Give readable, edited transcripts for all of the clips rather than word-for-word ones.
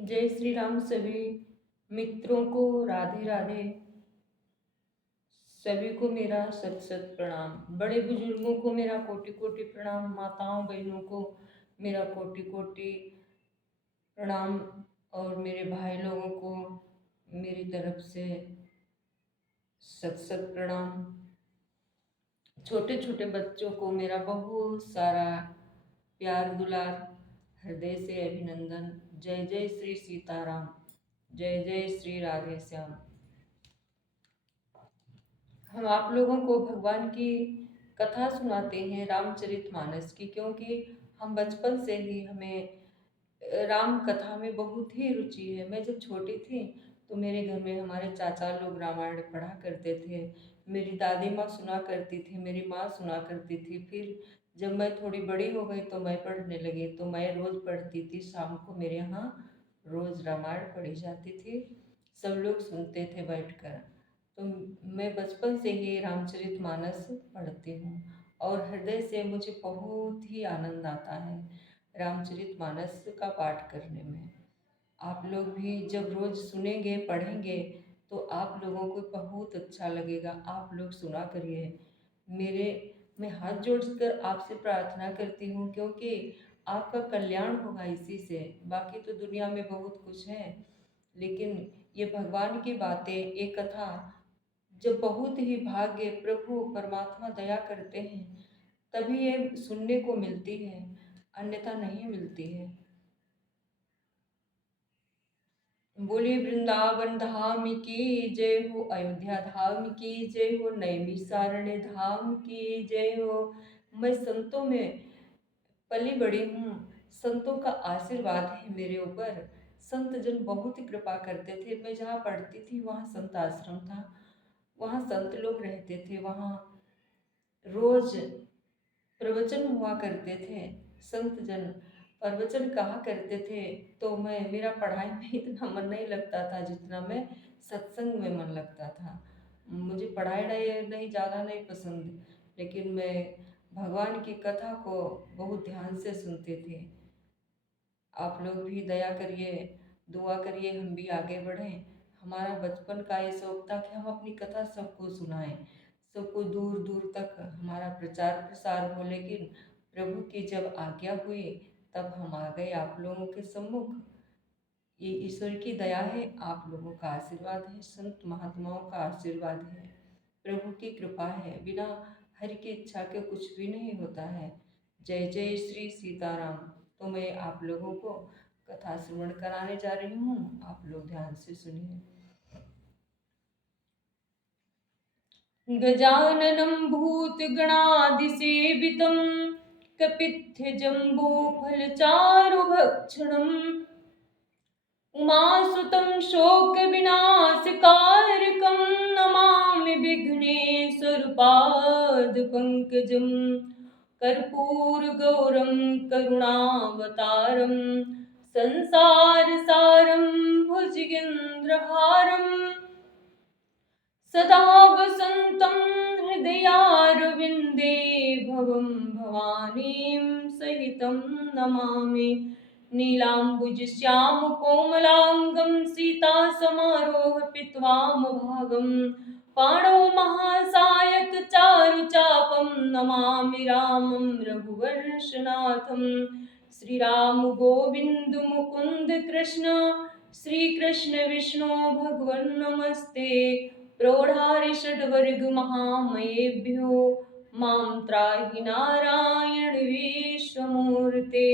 जय श्री राम। सभी मित्रों को राधे राधे। सभी को मेरा सत सत प्रणाम। बड़े बुजुर्गों को मेरा कोटि कोटि प्रणाम। माताओं बहनों को मेरा कोटि कोटि प्रणाम। और मेरे भाई लोगों को मेरी तरफ से सत सत प्रणाम। छोटे छोटे बच्चों को मेरा बहुत सारा प्यार दुलार, हृदय से अभिनंदन। जय जय श्री सीताराम, जय जय श्री राधे श्याम। हम आप लोगों को भगवान की कथा सुनाते हैं रामचरितमानस की, क्योंकि हम बचपन से ही हमें राम कथा में बहुत ही रुचि है। मैं जब छोटी थी तो मेरे घर में हमारे चाचा लोग रामायण पढ़ा करते थे। मेरी दादी माँ सुना करती थी, मेरी माँ सुना करती थी। फिर जब मैं थोड़ी बड़ी हो गई तो मैं पढ़ने लगी, तो मैं रोज़ पढ़ती थी। शाम को मेरे यहाँ रोज़ रामायण पढ़ी जाती थी, सब लोग सुनते थे बैठकर। तो मैं बचपन से ही रामचरितमानस पढ़ती हूँ और हृदय से मुझे बहुत ही आनंद आता है रामचरितमानस का पाठ करने में। आप लोग भी जब रोज सुनेंगे पढ़ेंगे तो आप लोगों को बहुत अच्छा लगेगा। आप लोग सुना करिए। मेरे मैं हाथ जोड़कर आपसे प्रार्थना करती हूँ, क्योंकि आपका कल्याण होगा इसी से। बाकी तो दुनिया में बहुत कुछ है, लेकिन ये भगवान की बातें, एक कथा जब बहुत ही भाग्य प्रभु परमात्मा दया करते हैं तभी ये सुनने को मिलती है, अन्यथा नहीं मिलती है। बोले वृंदावन धाम की जय हो, अयोध्या धाम की जय हो, नैमिषारण्य धाम की जय हो। मैं संतों में पली बड़ी हूँ, संतों का आशीर्वाद है मेरे ऊपर। संत जन बहुत ही कृपा करते थे। मैं जहाँ पढ़ती थी वहाँ संत आश्रम था, वहाँ संत लोग रहते थे, वहाँ रोज प्रवचन हुआ करते थे। संत जन प्रवचन कहा करते थे, तो मेरा पढ़ाई में इतना मन नहीं लगता था जितना मैं सत्संग में मन लगता था। मुझे पढ़ाई नहीं ज़्यादा नहीं पसंद, लेकिन मैं भगवान की कथा को बहुत ध्यान से सुनते थे। आप लोग भी दया करिए, दुआ करिए, हम भी आगे बढ़ें। हमारा बचपन का ये शौक था कि हम अपनी कथा सबको सुनाएं, सबको दूर दूर तक हमारा प्रचार प्रसार हो। लेकिन प्रभु की जब आज्ञा हुई तब हम आ गए आप लोगों के सम्मुख। ये ईश्वर की दया है, आप लोगों का आशीर्वाद है, संत महात्माओं का आशीर्वाद है, प्रभु की कृपा है। बिना हरि की इच्छा के कुछ भी नहीं होता है। जय जय श्री सीताराम। तो मैं आप लोगों को कथा श्रवण कराने जा रही हूँ, आप लोग ध्यान से सुनिए। गजाननं भूतगणादिसेवितं कपित्थजम्बूफलचारुभक्षणम् उमासुतं शोकविनाशकारकं नमामि विघ्नेश्वरपादपङ्कजं। कर्पूरगौरं करुणावतारं संसारसारं भुजगेन्द्रहारम् सदा वसन्तं हृदयारविन्दे भवं भवानीं सहितं नमामि। नीलाम्बुजश्यामकोमलाङ्गं सीतासमारोहपित्वामभागं पाणौ महासायकचारुचापं नमामि रामं रघुवंशनाथं। श्रीराम गोविन्द मुकुन्द कृष्ण, श्रीकृष्ण विष्णु भगवन् नमस्ते। प्रौढ़ारिषड्वर्ग महामयेभ्यो मां त्राहि नारायण विश्वमूर्ते।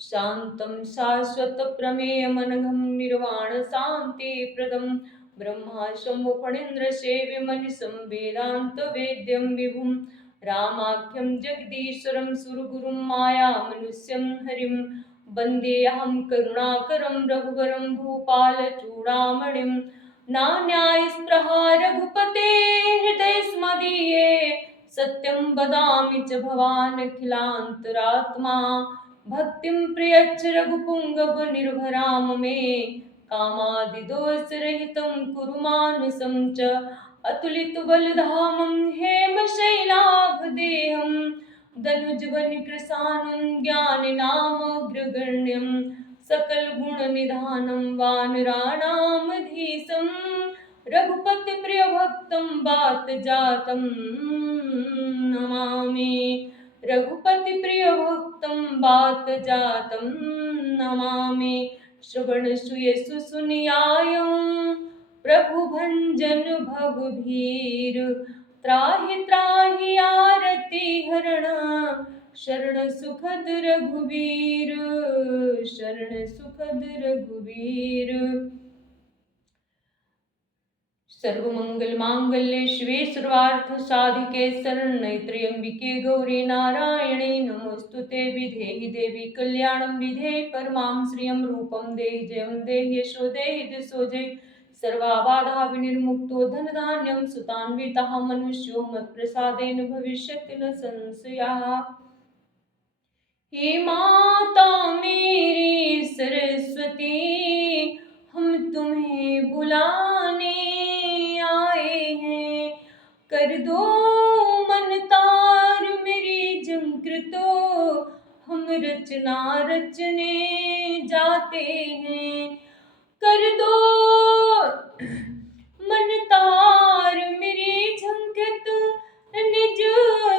शान्तं शाश्वतप्रमेयमनघं निर्वाणशान्तिप्रदं ब्रह्मा शम्भुफणीन्द्रसेव्यमनिशं वेदान्तवेद्यं विभुं रामाख्यं जगदीश्वरं सुरगुरुं मायामनुष्यं हरिं वन्देऽहं करुणाकरं रघुवरं भूपालचूडामणिं। नान्यायस्पृहा रघुपते हृदयस्मदीये सत्यं वदामि च भवानखिलान्तरात्मा। भक्तिं प्रयच्छ रघुपुङ्गवनिर्भरां मे कामादिदोषरहितं कुरु मानसं च। अतुलितबलधामं हेमशैलाभदेहं दनुजवनकृशानं ज्ञानिनामग्रगण्यं सकल गुण निधानं वानराणामधीशं रघुपति प्रिय भक्तं बात जातं नमामि। रघुपति प्रिय भक्तं बात जातं नमामि। श्रवण सुयसु सुनियायं प्रभु भंजन भव भीर। त्राहि त्राहि आरती हरण शरण सुखद रघुवीर। शरण सुखद रघुवीर। सर्वमंगल मांगल्ये शिवे सर्वार्थ साधिके शरण्ये त्र्यंबिके गौरी नारायणे नमोस्तुते। विधेहि देवी कल्याणं विधेहि परमां श्रियं रूपं देहि जयं देहि यशो देहि दिशो जय। सर्वाबाधा विनिर्मुक्तो धनधान्यं सुतान्वितः मनुष्यो मत्प्रसादेन भविष्यति न संशयः। हे माता मेरी सरस्वती हम तुम्हें बुलाने आए हैं। कर दो मन तार मेरी झंकृतो हम रचना रचने जाते हैं। कर दो मन तार मेरी झंकृत निज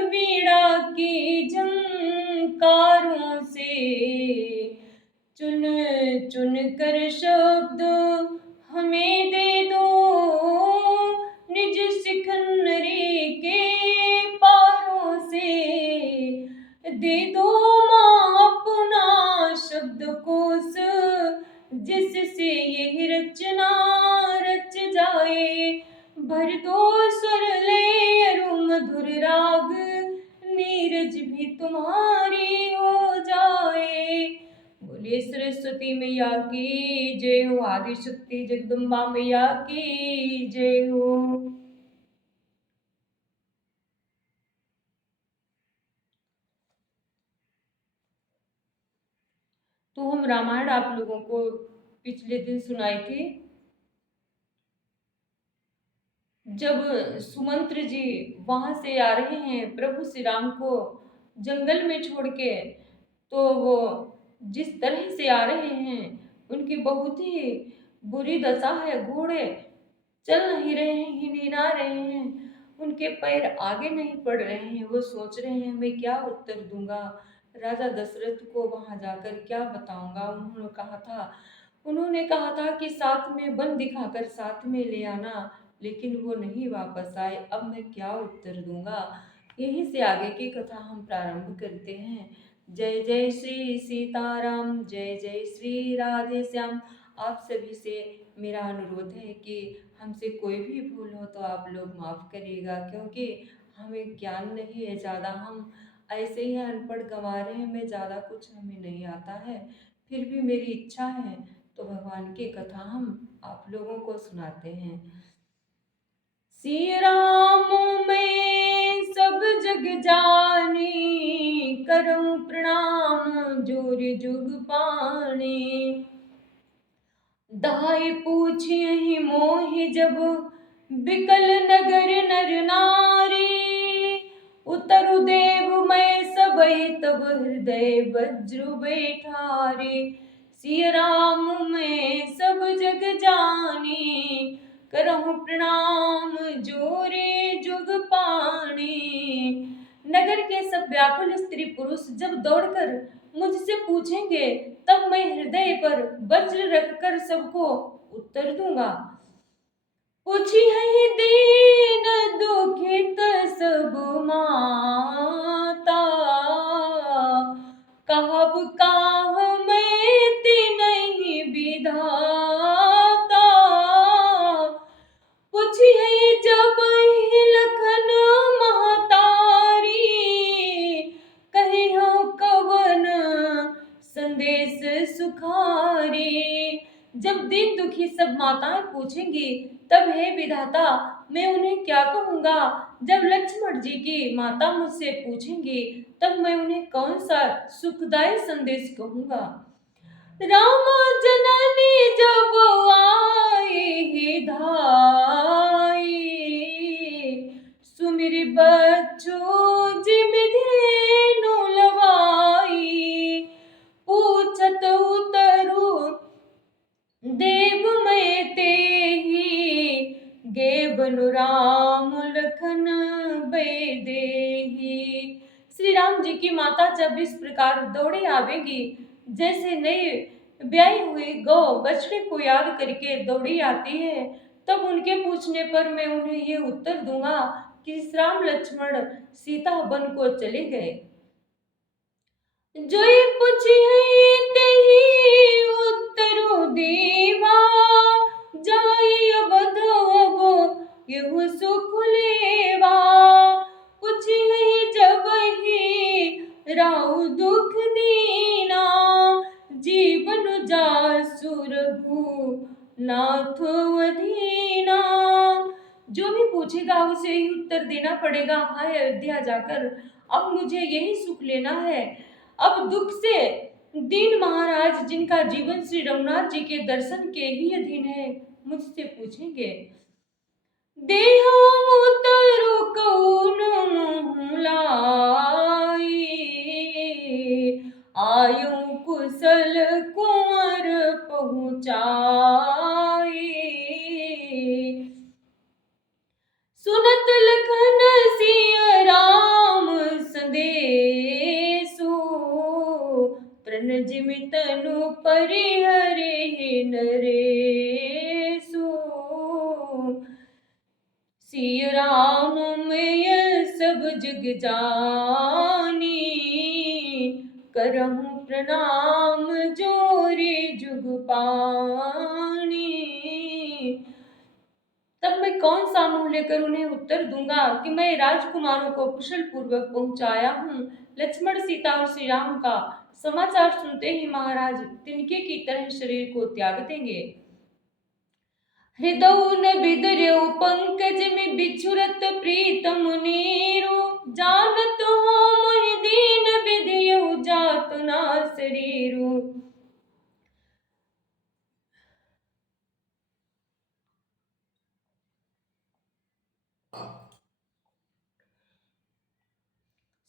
वीणा की झंकारों से चुन चुन कर शब्द हमें दे दो निज सिकंदरी के पारों से। दे दो माँ अपना शब्दकोश जिससे यह रचना रच जाए। भर दो स्वर लय मधुर राग नीरज भी तुम्हारी हो जाए। बोलिए सरस्वती मैया की जय हो। आदिशक्ति जगदम्बा मैया की जय हो। तो हम रामायण आप लोगों को पिछले दिन सुनाई थी। जब सुमंत्र जी वहां से आ रहे हैं प्रभु श्री राम को जंगल में छोड़ के, तो वो जिस तरह से आ रहे हैं उनकी बहुत ही बुरी दशा है। घोड़े चल नहीं रहे हैं, हिल ना रहे हैं, उनके पैर आगे नहीं बढ़ रहे हैं। वो सोच रहे हैं मैं क्या उत्तर दूंगा, राजा दशरथ को वहां जाकर क्या बताऊंगा। उन्होंने कहा था कि साथ में वन दिखाकर साथ में ले आना, लेकिन वो नहीं वापस आए। अब मैं क्या उत्तर दूंगा। यहीं से आगे की कथा हम प्रारंभ करते हैं। जय जय श्री सीताराम, जय जय श्री राधे श्याम। आप सभी से मेरा अनुरोध है कि हमसे कोई भी भूल हो तो आप लोग माफ़ करिएगा, क्योंकि हमें ज्ञान नहीं है ज़्यादा। हम ऐसे ही अनपढ़ गंवा रहे हैं, हमें ज़्यादा कुछ हमें नहीं आता है। फिर भी मेरी इच्छा है तो भगवान की कथा हम आप लोगों को सुनाते हैं। सिया राम मैं सब जग जानी, करऊं प्रणाम जोर जुग पानी। दाई पूछियहि मोहि जब, बिकल नगर नर नारी। उतरु देव मैं सबहि तब हृदय वज्र बैठारी। सिया राम मैं सब जग जानी, करहु प्रणाम जोरे जुग पानी। नगर के सब व्याकुल स्त्री पुरुष जब दौड़कर मुझसे पूछेंगे, तब मैं हृदय पर वज्र रखकर सबको उत्तर दूंगा। पूछी है दीन दुखित सब माता, कहब काह मैं तिन्हि विधाता। पूछी है जब लखन महतारी, कही हो कवन संदेश सुखारी। जब दीन दुखी सब माताएं पूछेंगी, तब हे विधाता मैं उन्हें क्या कहूँगा। जब लक्ष्मण जी की माता मुझसे पूछेंगी, तब मैं उन्हें कौन सा सुखदायी संदेश कहूँगा। राम जननी जब आई धाई, सुमिर बच्चो जिम धेनु लवाई। पूछत उतरु ही। श्री राम जी की माता जब इस प्रकार दौड़े आवेगी, जैसे नए ब्याही हुई गौ बछड़े को याद करके दौड़ी आती है, तब उनके पूछने पर मैं उन्हें ये उत्तर दूंगा कि राम लक्ष्मण सीता वन को चले गए। जो ये पूछी है तेही उत्तरो देवा, जाई अवध अब यहु सुख लेवा। पूछी है जब ही राउ दुख दीना, जीवन जासु रघु नाथ अधीना। जो भी पूछेगा उसे ही उत्तर देना पड़ेगा, हाय अयोध्या जाकर अब मुझे यही सुख लेना है। अब दुख से दीन महाराज जिनका जीवन श्री रघुनाथ जी के दर्शन के ही अधीन है, मुझसे पूछेंगे। देहो उतरु कौन मुँह लाई, आयु कुशल कुंवर पहुँचाई। सुनत लखन सिय राम संदेशु, तृण जिमि तनु परिहरे नरेशु। सिय राम मैं सब जग जानी, करहूँ प्रणाम जोरे जुग पानी। तब मैं कौन सा मुंह लेकर उन्हें उत्तर दूंगा कि मैं राजकुमारों को कुशल पूर्वक पहुंचाया हूँ। लक्ष्मण सीता और श्री राम का समाचार सुनते ही महाराज तिनके की तरह शरीर को त्याग देंगे। हृदय न बिदर्यो पंकज में बिछुरत प्रीतम नीरो, जानत हो मोहि दीन विधयो जात ना शरीरो।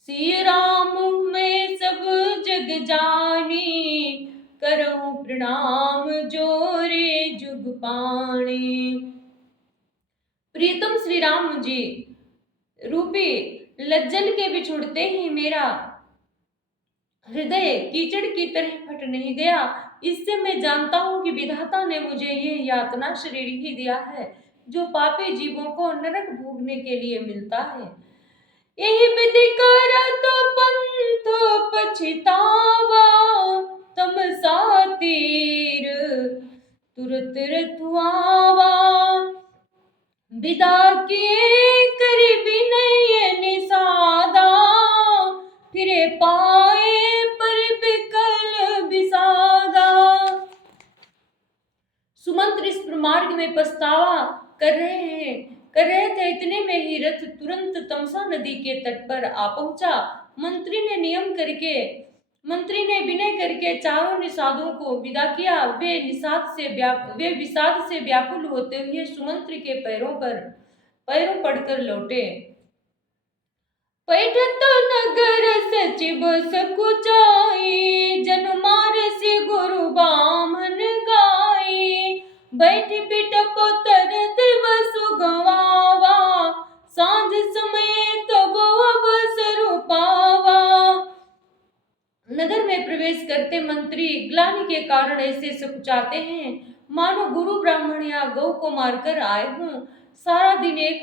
सिय राम मैं सब जग जानी, करहूँ प्रणाम जोरे जुग पाणी। प्रीतम श्री राम जी रूपी लज्जल के बिछुड़ते ही मेरा हृदय कीचड़ की तरह फट नहीं गया। इससे मैं जानता हूँ कि विधाता ने मुझे ये यातना शरीर ही दिया है, जो पापी जीवों को नरक भोगने के लिए मिलता है। यही विधि करत पंथ पछितावा, तम सातीर तुरत रथुआवा। विदा किए करि विनय निषादा, फिरे पाए पर विकल विषादा। सुमंत्र इस मार्ग में पछतावा कर रहे थे, इतने में ही रथ तुरंत तमसा नदी के तट पर आ पहुंचा। मंत्री ने विनय करके चारों निषादों को विदा किया। वे विषाद से व्याकुल होते हुए सुमंत्र के पैरों पड़कर लौटे। पैठत नगर सचिव सकुचाई, जन मार से गुरु बामन गाई। बैठ बिटप तर दिवस गवावा, सांझ समय तब अवसर पावा। नगर में प्रवेश करते मंत्री ग्लानि के कारण ऐसे सकुचाते हैं, मानो गुरु ब्राह्मण या गौ को मारकर आए हों। सारा दिन एक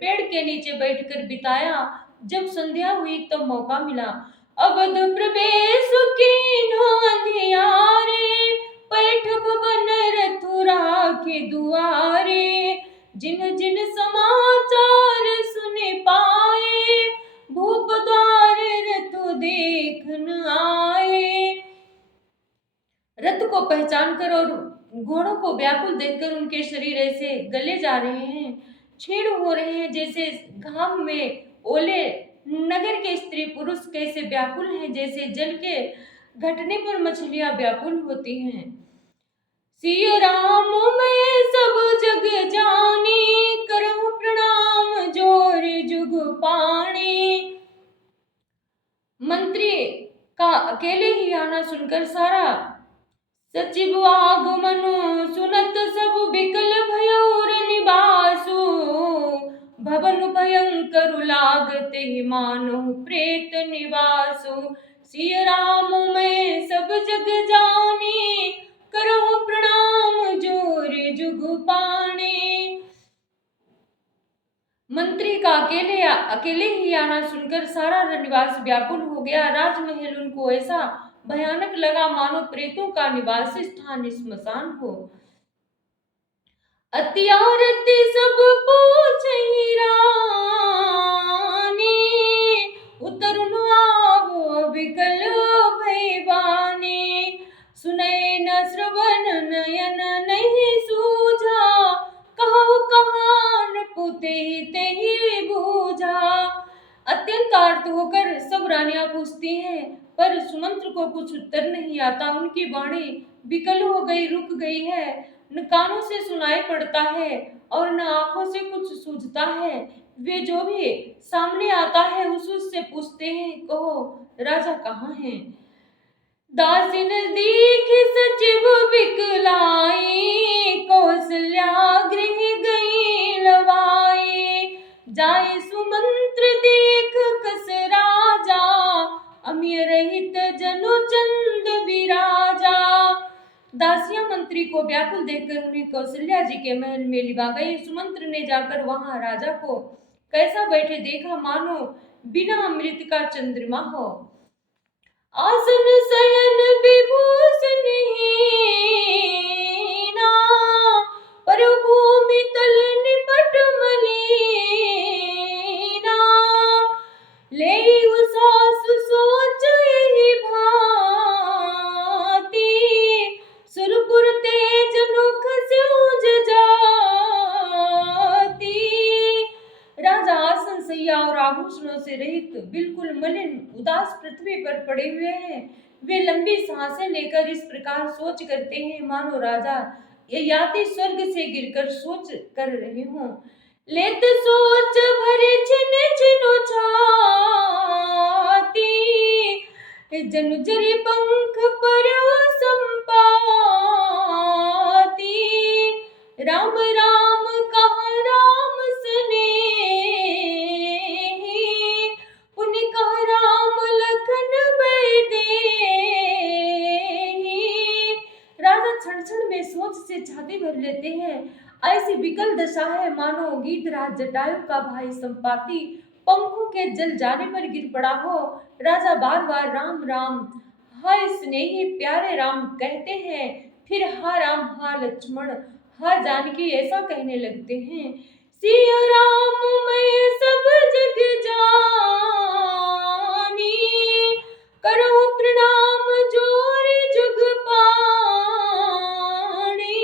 पेड़ के नीचे बैठकर बिताया। जब संध्या हुई तब मौका मिला। अवध प्रवेश कीन्हो अंधियारे, पैठ भवन रथुरा के दुआरे। जिन जिन समाचार सुने पाए, भूप द्वार रथ देखन आए। रथ को पहचान कर और घोड़ों को व्याकुल देखकर उनके शरीर ऐसे गले जा रहे हैं, छीण हो रहे हैं जैसे घाम में ओले। नगर के स्त्री पुरुष कैसे व्याकुल हैं, जैसे जल के घटने पर मछलियां व्याकुल होती हैं। सिय राम मैं सब जग जानी, करहूँ प्रणाम जोर जुग पाणी। मंत्री का अकेले ही आना सुनकर सारा सचिव आगमनु सुनत सब बिकल भयोर निवासु। भवन भयंकर लागते ही मानो प्रेत निवासो। सिय राम मैं सब जग जाने, करो प्रणाम जोर जुग पाने। मंत्री का अकेले ही आना सुनकर सारा निवास व्याकुल हो गया। राजमहल उनको ऐसा भयानक लगा मानो प्रेतों का निवास स्थान स्मशान हो। अत्यारती सब पूछहि रानी, उतरुन आवो विकल भैवानी। सुनै न श्रवण नयन नहीं सूझा, कहु कहान पुते तेहि बूझा। अत्यंत आर्त होकर सब रानियां पूछती हैं, पर सुमंत्र को कुछ उत्तर नहीं आता। उनकी वाणी विकल हो गई, रुक गई है। न कानों से सुनाई पड़ता है और न आंखों से कुछ सूझता है। वे जो भी सामने आता है उससे पूछते हैं, कहो राजा कहाँ हैं। दासिन दीख सचिव बिकलाई, कौशल्या गृह गई लवाई। जाय सुमंत्र देख कस राजा, अमिय रहित जनु चंद विराजा। दासियां मंत्री को व्याकुल देखकर उन्हें कौशल्या जी के महल में लिवा गई। सुमंत्र ने जाकर वहां राजा को कैसा बैठे देखा, मानो बिना अमृत का चंद्रमा हो। आसन शयन विभूषण हीना, पर भूमि तल निपट मलीना। लेउ सासु सोच यही भांति, सुरपुर तेज नुख स्यूज जाती। राजा आसन सैया और आभूषणों से रहित बिल्कुल मलिन उदास पृथ्वी पर पड़े हुए हैं। वे लंबी सांसें लेकर इस प्रकार सोच करते हैं मानो राजा याति स्वर्ग से गिरकर सोच कर रहे हों। लेत सोच भरे छिन छिनु छाती, जनु जरि पंख पर संपाती। राम राम कहा राम स्नेही, पुनि कह राम लखन भय देहि। राजा क्षण क्षण में सोच से छाती भर लेते हैं। ऐसी विकल दशा है मानो गीधराज जटायु का भाई संपाति पंखों के जल जाने पर गिर पड़ा हो। राजा बार बार राम राम, हाय स्नेही प्यारे राम कहते हैं, फिर हा राम हा लक्ष्मण हा जानकी ऐसा कहने लगते हैं। सिय राम मैं सब जग जानी, करो प्रणाम जोर जुग पानी।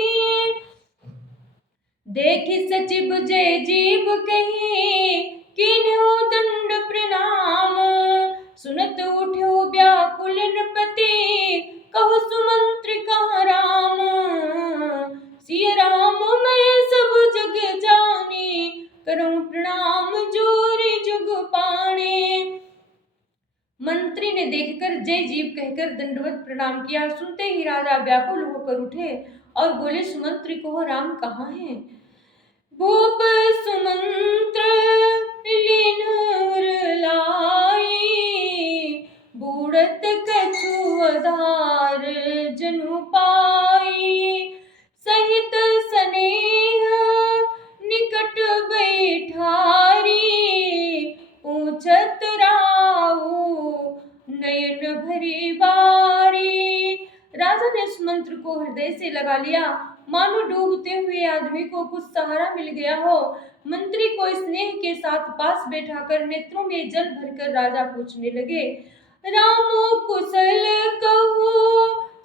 देखि सचिव जय जीव कही, कीन्हु दंड प्रणाम। सुनत उठ्यो व्याकुल नृपति, कहु सुमंत्र कहाँ राम। सिय राम मैं सब जग जानी, करऊं प्रणाम जोर जुग पाणे। मंत्री ने देखकर जय जीव कहकर दंडवत प्रणाम किया। सुनते ही राजा व्याकुल होकर उठे और बोले, सुमंत्र कहो राम कहाँ हैं। भूप सुमंत्र लीन लाई, बूढ़त कछु आधार जनु पाई। सहित स्नेह निकट बैठारी, पूछत राऊ नयन भरी बारी। राजा ने उस मंत्र को हृदय से लगा लिया, मानो डूबते हुए आदमी को कुछ सहारा मिल गया हो। मंत्री को स्नेह के साथ पास बैठाकर नेत्रों में जल भरकर राजा पूछने लगे, राम कुशल कहू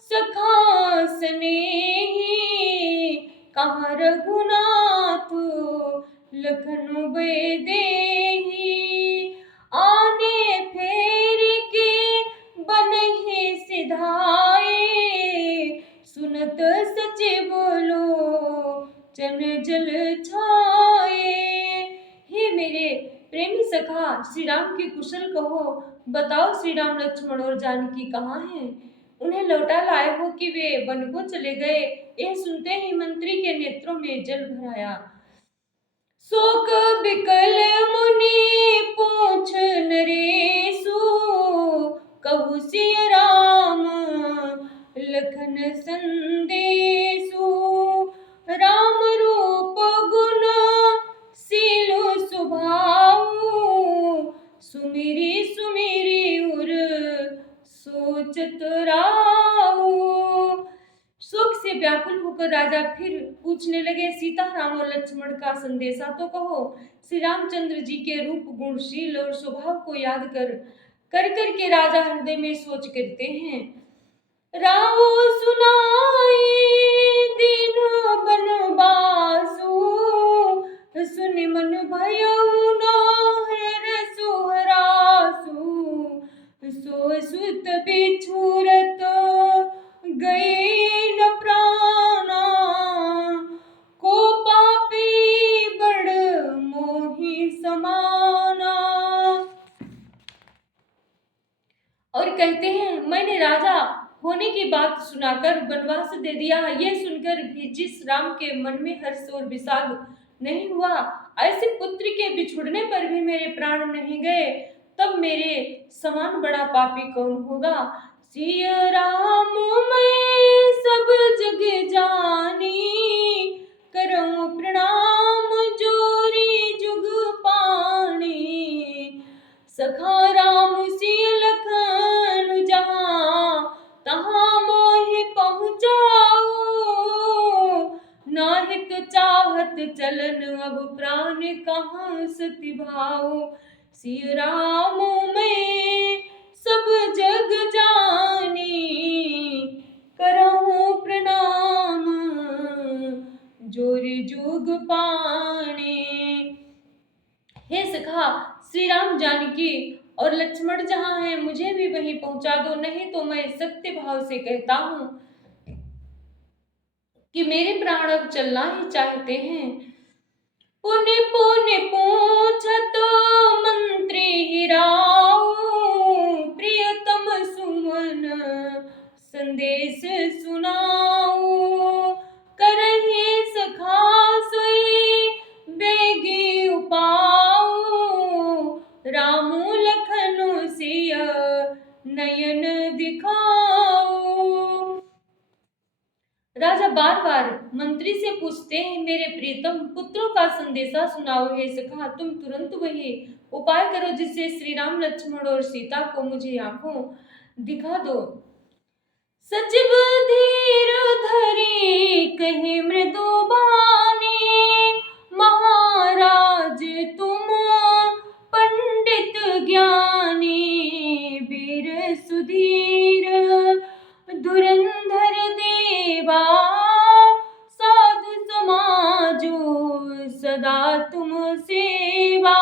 सखा स्नेही, कहाँ रघुनाथ लखन भय देहि। आने फेर के बनहि सिधाए, सुनत सचिव बोलो चन जल छाए। हे मेरे प्रेमी सखा श्री राम की कुशल कहो, बताओ श्री राम लक्ष्मण और जानकी कहाँ हैं। उन्हें लौटा लाए हो कि वे वन को चले गए। यह सुनते ही मंत्री के नेत्रों में जल भर आया। शोक बिकल मुनि पूछ नरेशु, कहु सिय राम लखन संदेशु। राम रूप गुण शील स्वभाव, सुमिरी सुमिरी उर सोचत राऊ। शोक से व्याकुल होकर राजा फिर पूछने लगे, सीता राम और लक्ष्मण का संदेशा तो कहो। श्री रामचंद्र जी के रूप गुणशील और स्वभाव को याद कर कर के राजा हृदय में सोच करते हैं, रावो सुनाई दीन बनवासु, सुनि मन भयउ न हरसु हरासु। सो सुत बिछुरत गए न प्राणा, को पापी बड़ मोहि समाना। और कहते हैं, मैंने राजा होने की बात सुनाकर वनवास दे दिया। यह सुनकर भी जिस राम के मन में हर्ष और विषाद नहीं हुआ, ऐसे पुत्र के बिछुड़ने पर भी मेरे प्राण नहीं गए, तब मेरे समान बड़ा पापी कौन होगा। सिय राम मैं सब जग जानी, करऊं प्रणाम जोरी जुग पानी। सखा राम सिय लखन जहाँ, तहाँ मोहि पहुँचाओ। नाहित चाहत चलन अब प्राण कहाँ सति भाओ। सिय राम मैं सब जग जानी, करहूँ प्रणाम जोर जुग पानी। हे सखा, श्री राम जानकी और लक्ष्मण जहाँ हैं, मुझे भी वहीं पहुंचा दो, नहीं तो मैं सत्य भाव से कहता हूं कि मेरे प्राण अब चलना ही चाहते हैं। पुनि पुनि पूछत मंत्री हिराऊ, प्रियतम सुमन संदेश सुनाऊ। करहि सखा सोई बेगी उपाऊ, रामू लखनु सिय नयन दिखाऊ। राजा बार बार मंत्री से पूछते हैं, मेरे प्रियतम पुत्रों का संदेशा सुनाओ। हे सखा, तुम तुरंत वही उपाय करो जिससे श्री राम लक्ष्मण और सीता को मुझे आंखों दिखा दो। सचिव धीर धरी कहे मृदु बानी, महाराज तुम पंडित ज्ञानी। वीर सुधीर धुरंधर देवा, साधु समाजो सदा तुम सेवा।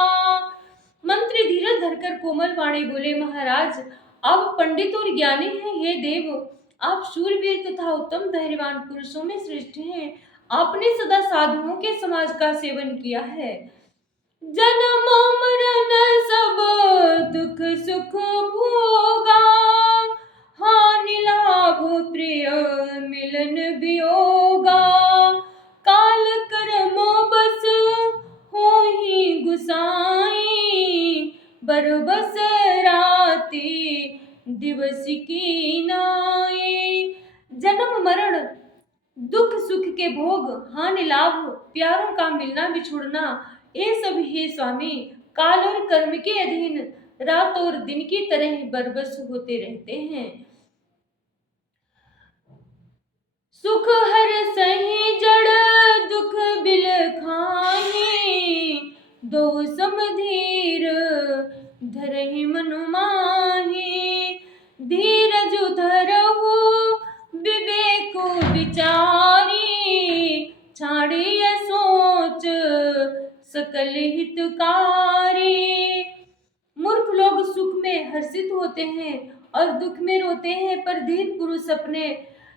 मंत्री धीरज धरकर कोमल वाणी बोले, महाराज आप पंडित और ज्ञानी हैं। हे देव, आप शूरवीर तथा उत्तम धैर्यवान पुरुषों में श्रेष्ठ हैं। आपने सदा साधुओं के समाज का सेवन किया है। जन्म मरण सब दुख सुख भोगा, हानि लाभ प्रिय मिलन वियोगा। काल कर्म बस होहि गुसाई, बरबस राति दिवस की नाई। जन्म मरण दुख सुख के भोग, हानि लाभ, प्यारों का मिलना बिछुड़ना, ये सब हे स्वामी काल और कर्म के अधीन रात और दिन की तरह बरबस होते रहते हैं। सुख हर सही जड़ दुख बिल खाही, दो समधीर धरहि मनु माही। धीरज धरहु विवेक विचारी, छाड़िय सोच सकल हितकारी। मूर्ख लोग सुख में हर्षित होते हैं और दुख में रोते हैं, पर धीर पुरुष अपने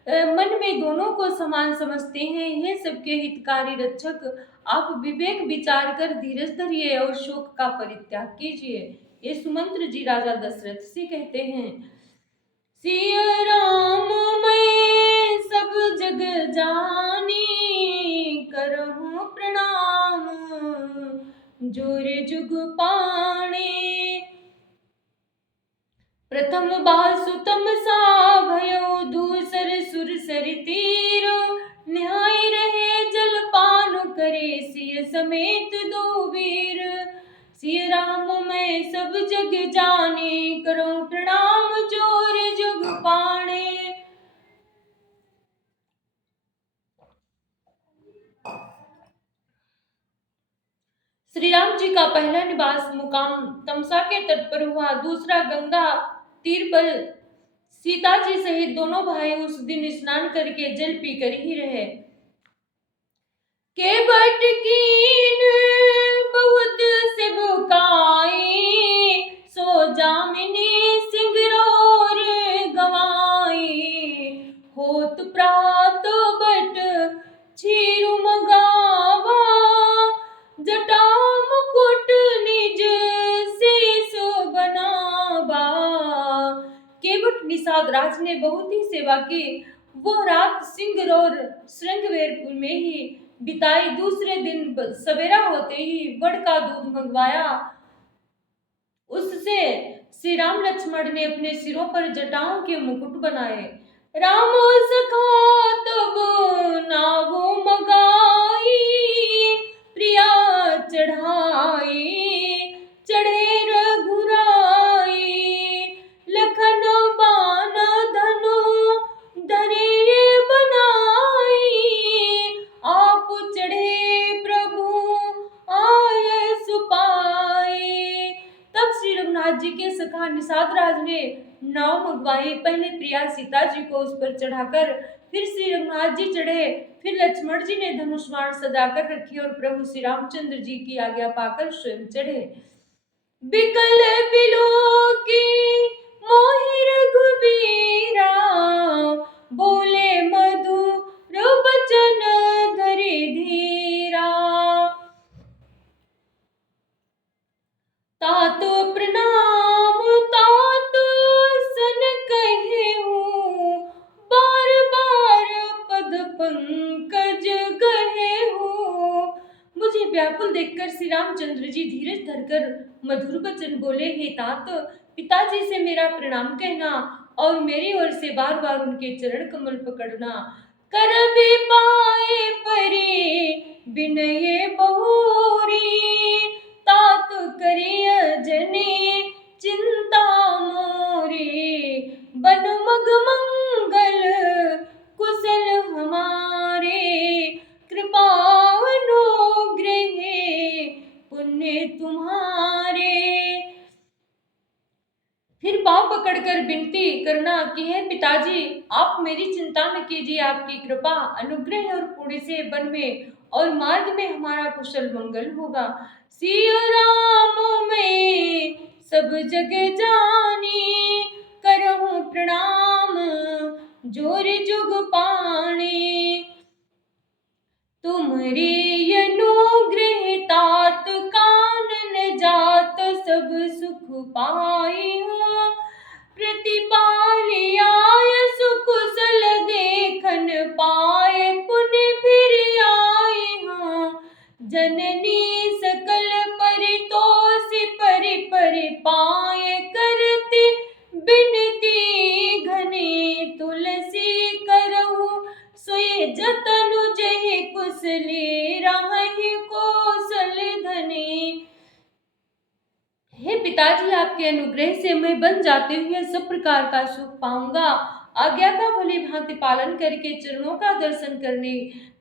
मन में दोनों को समान समझते हैं। ये सबके हितकारी रक्षक, आप विवेक विचार कर धीरज धरिए और शोक का परित्याग कीजिए। ये सुमंत्र जी राजा दशरथ से कहते हैं। सिय राम मैं सब जग जानी, करहूँ प्रणाम जोर जुग पाणे। प्रथम बासुतम सा भयो, दूसर सुरसर तीर, निहाय रहे जल पान करे, सिय समेत दो वीर। सिय राम मैं सब जग जाने, करो प्रणाम जोर जुग पाणे। श्री राम जी का पहला निवास मुकाम तमसा के तट पर हुआ, दूसरा गंगा तीर पर। सीता जी सहित दोनों भाई उस दिन स्नान करके जल पीकर ही रहे। के बट कीन बहुत सिबुकाई, सो जामिनी सिंगरोर गवाई। होत प्रात बट छीरु मगावा, जटा मुकुट निज शीस बनावा। केवट निषाद राज ने बहुत ही सेवा की। वो रात सिंगरौर श्रृंगवेरपुर में ही बिताई। दूसरे दिन सवेरा होते ही वड़ का दूध मंगवाया। उससे श्री राम लक्ष्मण ने अपने सिरों पर जटाओं के मुकुट बनाए। राम सखा तब नावो मगाई, प्रिया चढ़ाई चढ़े रघुराई। लखन बान धनु धरे बनाई, आप चढ़े प्रभु आय सुपाई। तब श्री रघुनाथ जी के सखा निषाद राज ने नाव मंगवाई। पहले प्रिया सीता जी को उस पर चढ़ाकर फिर श्री रघुनाथ जी चढ़े। फिर लक्ष्मण जी ने धनुष बाण सजाकर रखी और प्रभु श्री रामचंद्र जी की आज्ञा पाकर स्वयं चढ़े। बिकल बिलो की मोहि रघुबीरा, बोले मधुर बचन धरि धीरा। तात प्रणाम तात सन कहेहूँ, बार बार पद पंकज गहेहूँ। मुझे व्याकुल देखकर श्री रामचंद्र जी धीरज धरकर मधुर वचन बोले, हे तात, पिताजी से मेरा प्रणाम कहना और मेरी ओर से बार बार उनके चरण कमल पकड़ना। कर भी पाए परे विनय बहुरी, तात करिय जने चिंता मोरे। बन मग मंगल कुशल हमारे, कृपा अनुग्रह पुण्य तुम्हारे। फिर पांव पकड़कर विनती करना कि हे पिताजी, आप मेरी चिंता न कीजिए। आपकी कृपा अनुग्रह और पुण्य से वन में और मार्ग में हमारा कुशल मंगल होगा। सिय राम में सब जग जानी, करहूँ प्रणाम जोर जुग पाणे। तुम्हारी अनुग्रह तात कानन जात, सब सुख पाई हूँ। प्रतिपालिया सुकुशल देखन पाए, पुण्य फिर आई हूँ। जननी सकल परितोष परि परि पाए, करती बिनती घने तुलसी करहु। सोए जतनु जहि कुशले, राहि कौशल धने। हे पिताजी, आपके अनुग्रह से मैं बन जाते हुए सब प्रकार का सुख पाऊंगा। आज्ञा का भली भांति पालन करके चरणों का दर्शन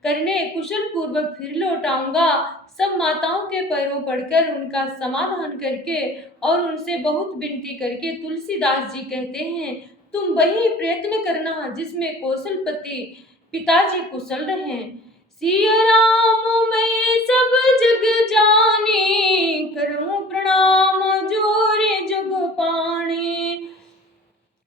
करने कुशल पूर्वक फिर लौट आऊंगा। सब माताओं के पैरों पड़कर उनका समाधान करके और उनसे बहुत विनती करके तुलसीदास जी कहते हैं, तुम वही प्रयत्न करना जिसमें कौशलपति पिताजी कुशल रहें। सिय राम मैं सब जग जाने, करूं प्रणाम जोर जुग पाणे।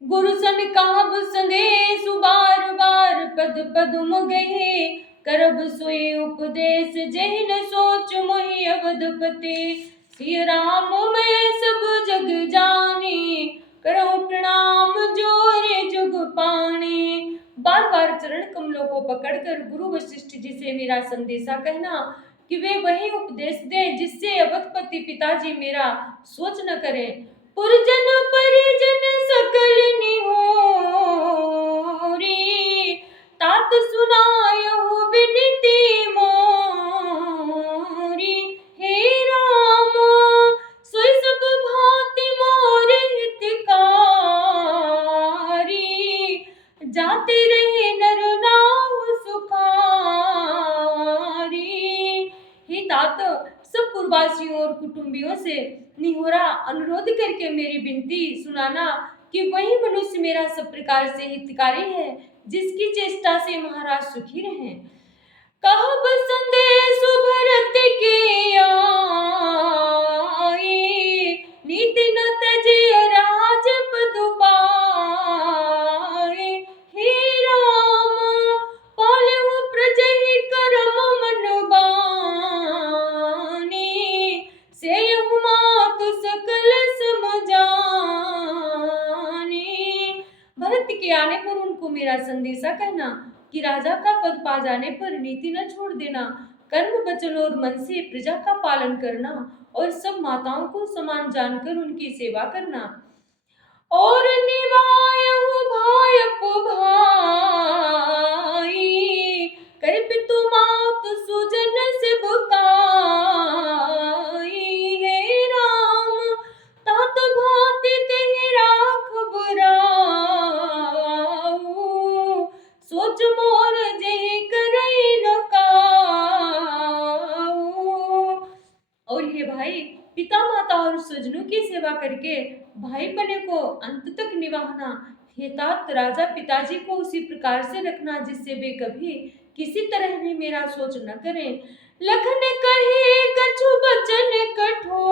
गुरु सन काब संदेश बार बार, पद पद मुगहे करब सोई उपदेश। जहि न सोच मोहि अवधपते, सिय राम मैं सब जग जाने, करूं प्रणाम जोर जुग पाणे। बार बार चरण कमलों को पकड़कर गुरु वशिष्ठ जी से मेरा संदेशा कहना कि वे वही उपदेश दें जिससे अवधपति पिताजी मेरा सोच न करें। पुरजन परिजन सकल निहोरी, तात सुनायहु विनती मोरी। हे राम सोई सब भांति मोर हितकारी, जाते रहे नर नाम सुखारी। हे तात, सब पूर्ववासियों और कुटुंबियों से निहोरा अनुरोध करके मेरी विनती सुनाना कि वही मनुष्य मेरा सब प्रकार से हितकारी है जिसकी चेष्टा से महाराज सुखी रहे। कहब संदेश भरत के आई, नीति न तजिय राजपद पाए। हे राम पालहु प्रजहि करम मन बानी, सेयहु मातु सकल समझानी। भरत के आने पर उनको मेरा संदेशा कहना कि राजा का पद पा जाने पर नीति न छोड़ देना, कर्म वचन और मन से प्रजा का पालन करना और सब माताओं को समान जानकर उनकी सेवा करना। और निभायहु भायपु भाई, कर पितु मातु सुजन सिबुकाई। हे राम तात भांति तेहि राखब राऊ, सोच मोर जेहि करई न काऊ। और हे भाई, पिता माता और स्वजनों की सेवा करके भाईपने को अंत तक निभाना। हे तात, राजा पिताजी को उसी प्रकार से रखना जिससे वे कभी किसी तरह भी मेरा सोच न करें। लखन कहे कछु बचन कठोरा,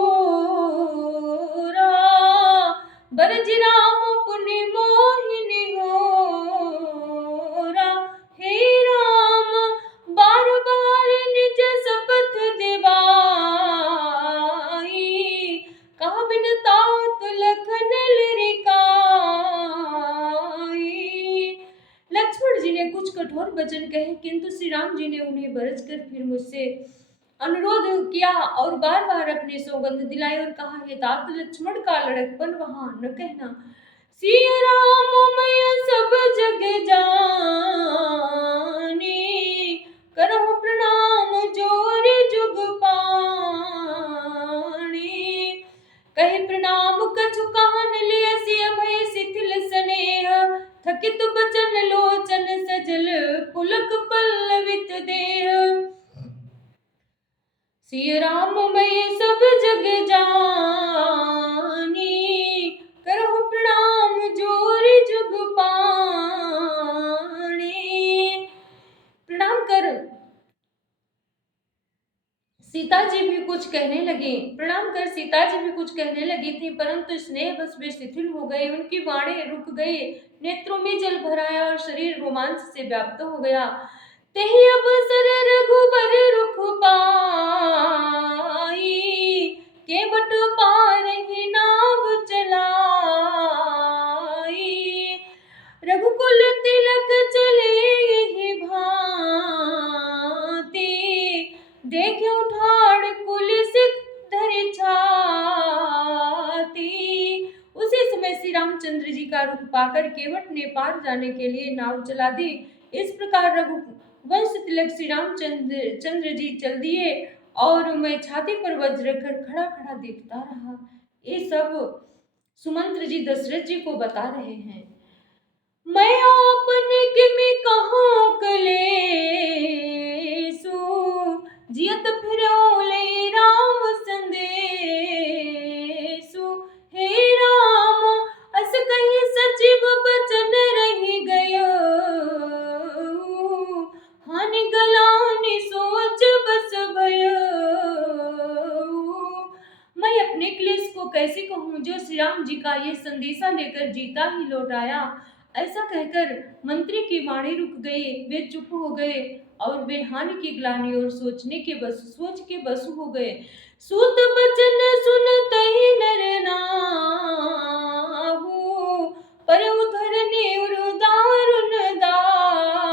बरज राम पुनि मोहिनी होरा। हे राम बार बार निज शपथ दिवाई, कहा बिन तात लखन लरिकाई। लक्ष्मण जी ने कुछ कठोर वचन कहे किंतु श्री राम जी ने उन्हें बरज कर फिर मुझसे अनुरोध किया और बार बार अपनी सौगंध दिलाई और कहा, हे तात लक्ष्मण का लड़कपन वहां न कहना। सिया राम मैं सब जग जानी, करहु प्रणाम जोर जुग पाणी। कहे प्रणाम कछु कहन लिय सिय भय शिथिल स्नेह, थकित बचन लोचन सजल पुलक पल्लवित देह। सिय राम मैं सब जग जानी, करहु प्रणाम जोर जुग पाणी। प्रणाम कर सीता जी भी कुछ कहने लगी थी, परंतु स्नेह बस वे शिथिल हो गए, उनकी बाणें रुक गई, नेत्रों में जल भर आया और शरीर रोमांच से व्याप्त हो गया। तेहि अवसर रघुबर रुख पाई, केवट पारहि नाव चलाई। रघुकुल तिलक चले ही भांति, देखे ठाड़ कुलिसित धरि छाती। उसी समय श्री रामचंद्र जी का रुख पाकर केवट ने पार जाने के लिए नाव चला दी। इस प्रकार रघुवंश तिलक श्री रामचंद्र जी चल दिए और मैं छाती पर वज्र रखकर खड़ा खड़ा देखता रहा। ये सब सुमंत्र जी दशरथ जी को बता रहे हैं। मैं आपने किमि कहूं कलेसु, जियत फिरौ ले राम संदेशु। हे राम अस कहि सचिव बचन रहि गयो, हानि गलानि सोच बस भयो। मैं अपने क्लेश को कैसे कहूँ जो श्री राम जी का ये संदेशा लेकर जीता ही लौट आया। ऐसा कहकर मंत्री की वाणी रुक गई, वे चुप हो गए और वे हानि की ग्लानि और सोच के बस हो गए। सूत बचन सुनत ही नर नाहु, पर उधरने दारुण दाहु।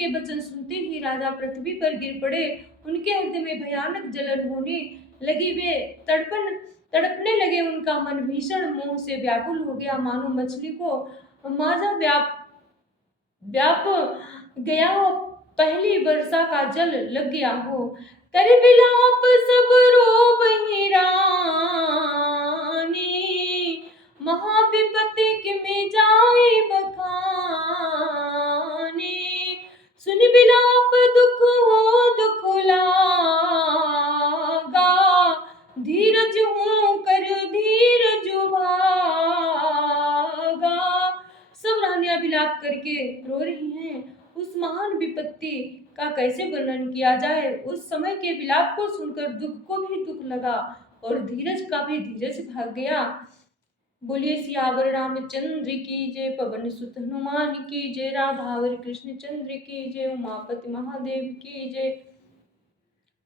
के वचन सुनते ही राजा पृथ्वी पर गिर पड़े। उनके हृदय में भयानक जलन होने लगी, वे तड़पने लगे। उनका मन भीषण मोह से व्याकुल हो गया, मानो मछली को माजा व्याप गया हो, पहली वर्षा का जल लग गया हो। कर बिलाप सब रोबहि रानी, महाविपत्ति में जाए बखानी। सुन बिलाप दुख हो दुख लागा, धीरज हूँ कर धीरज भागा। सब रानियां विलाप करके रो रही हैं। उस महान विपत्ति का कैसे वर्णन किया जाए। उस समय के विलाप को सुनकर दुख को भी दुख लगा और धीरज का भी धीरज भाग गया। बोलिए सियावर रामचंद्र की जय, पवन सुत हनुमान की जय, राधावर कृष्ण चंद्र की जय, उमापति महादेव की जय।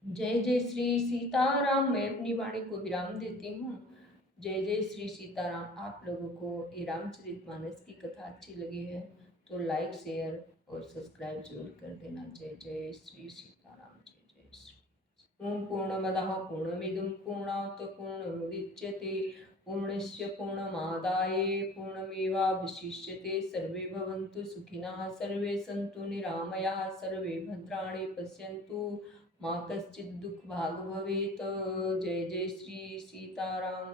जय जय श्री सीताराम। मैं अपनी वाणी को विराम देती हूँ। जय जय श्री सीताराम। आप लोगों को ये रामचरितमानस की कथा अच्छी लगी है तो लाइक शेयर और सब्सक्राइब जरूर कर देना। जय जय श्री सीताराम। जय जय श्री ओम पूर्णमदः पूर्णमिदं पूर्णात् पूर्णमुदच्यते पूर्णस्य पूर्णमादाय पूर्णमेवावशिष्यते। सर्वे भवन्तु सुखिनः, सर्वे सन्तु निरामयाः, सर्वे भद्राणि पश्यन्तु, माँ कश्चित् दुःख भाग भवेत्। जय जय श्री सीताराम।